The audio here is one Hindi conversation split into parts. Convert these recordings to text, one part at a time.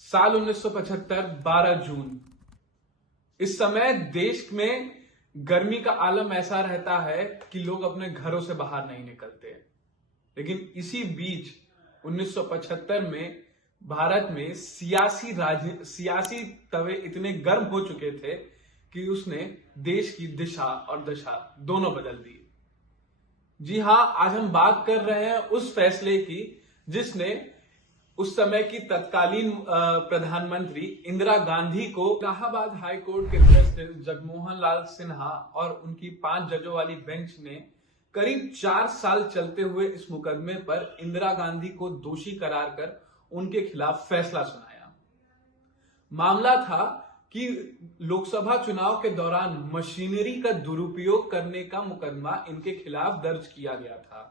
साल 1975 12 जून। इस समय देश में गर्मी का आलम ऐसा रहता है कि लोग अपने घरों से बाहर नहीं निकलते। लेकिन इसी बीच 1975 में भारत में सियासी तवे इतने गर्म हो चुके थे कि उसने देश की दिशा और दशा दोनों बदल दी। जी हां, आज हम बात कर रहे हैं उस फैसले की जिसने उस समय की तत्कालीन प्रधानमंत्री इंदिरा गांधी को इलाहाबाद हाई कोर्ट के जस्टिस जगमोहन लाल सिन्हा और उनकी 5 जजों वाली बेंच ने करीब 4 साल चलते हुए इस मुकदमे पर इंदिरा गांधी को दोषी करार कर उनके खिलाफ फैसला सुनाया। मामला था कि लोकसभा चुनाव के दौरान मशीनरी का दुरुपयोग करने का मुकदमा इनके खिलाफ दर्ज किया गया था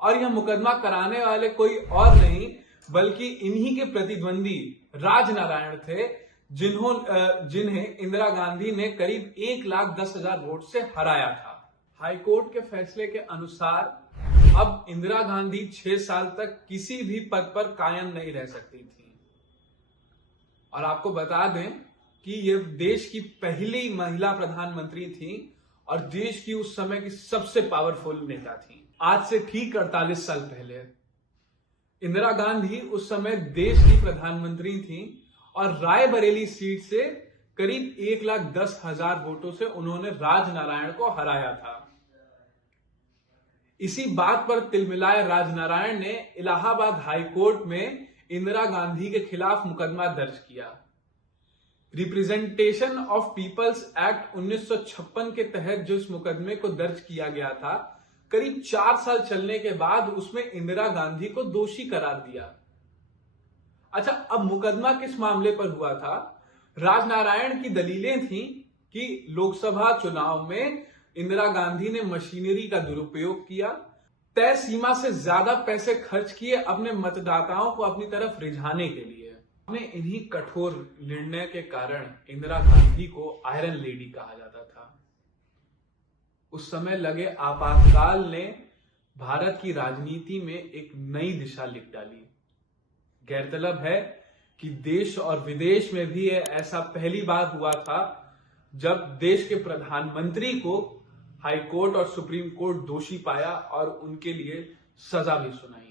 और यह मुकदमा कराने वाले कोई और नहीं बल्कि इन्हीं के प्रतिद्वंदी राजनारायण थे, जिन्हें इंदिरा गांधी ने करीब 1,10,000 वोट से हराया था। हाईकोर्ट के फैसले के अनुसार अब इंदिरा गांधी 6 साल तक किसी भी पद पर कायम नहीं रह सकती थी। और आपको बता दें कि यह देश की पहली महिला प्रधानमंत्री थी और देश की उस समय की सबसे पावरफुल नेता थी। आज से ठीक 48 साल पहले इंदिरा गांधी उस समय देश की प्रधानमंत्री थी और रायबरेली सीट से करीब 1,10,000 वोटों से उन्होंने राजनारायण को हराया था। इसी बात पर तिलमिलाए राजनारायण ने इलाहाबाद हाई कोर्ट में इंदिरा गांधी के खिलाफ मुकदमा दर्ज किया। रिप्रेजेंटेशन ऑफ पीपल्स एक्ट 1956 के तहत जो इस मुकदमे को दर्ज किया गया था, करीब 4 साल चलने के बाद उसमें इंदिरा गांधी को दोषी करार दिया। अच्छा, अब मुकदमा किस मामले पर हुआ था? राजनारायण की दलीलें थीं कि लोकसभा चुनाव में इंदिरा गांधी ने मशीनरी का दुरुपयोग किया, तय सीमा से ज्यादा पैसे खर्च किए अपने मतदाताओं को अपनी तरफ रिझाने के लिए। अपने इन्हीं कठोर निर्णय के कारण इंदिरा गांधी को आयरन लेडी कहा जाता था। उस समय लगे आपातकाल ने भारत की राजनीति में एक नई दिशा लिख डाली। गौरतलब है कि देश और विदेश में भी ऐसा पहली बार हुआ था जब देश के प्रधानमंत्री को हाई कोर्ट और सुप्रीम कोर्ट दोषी पाया और उनके लिए सजा भी सुनाई।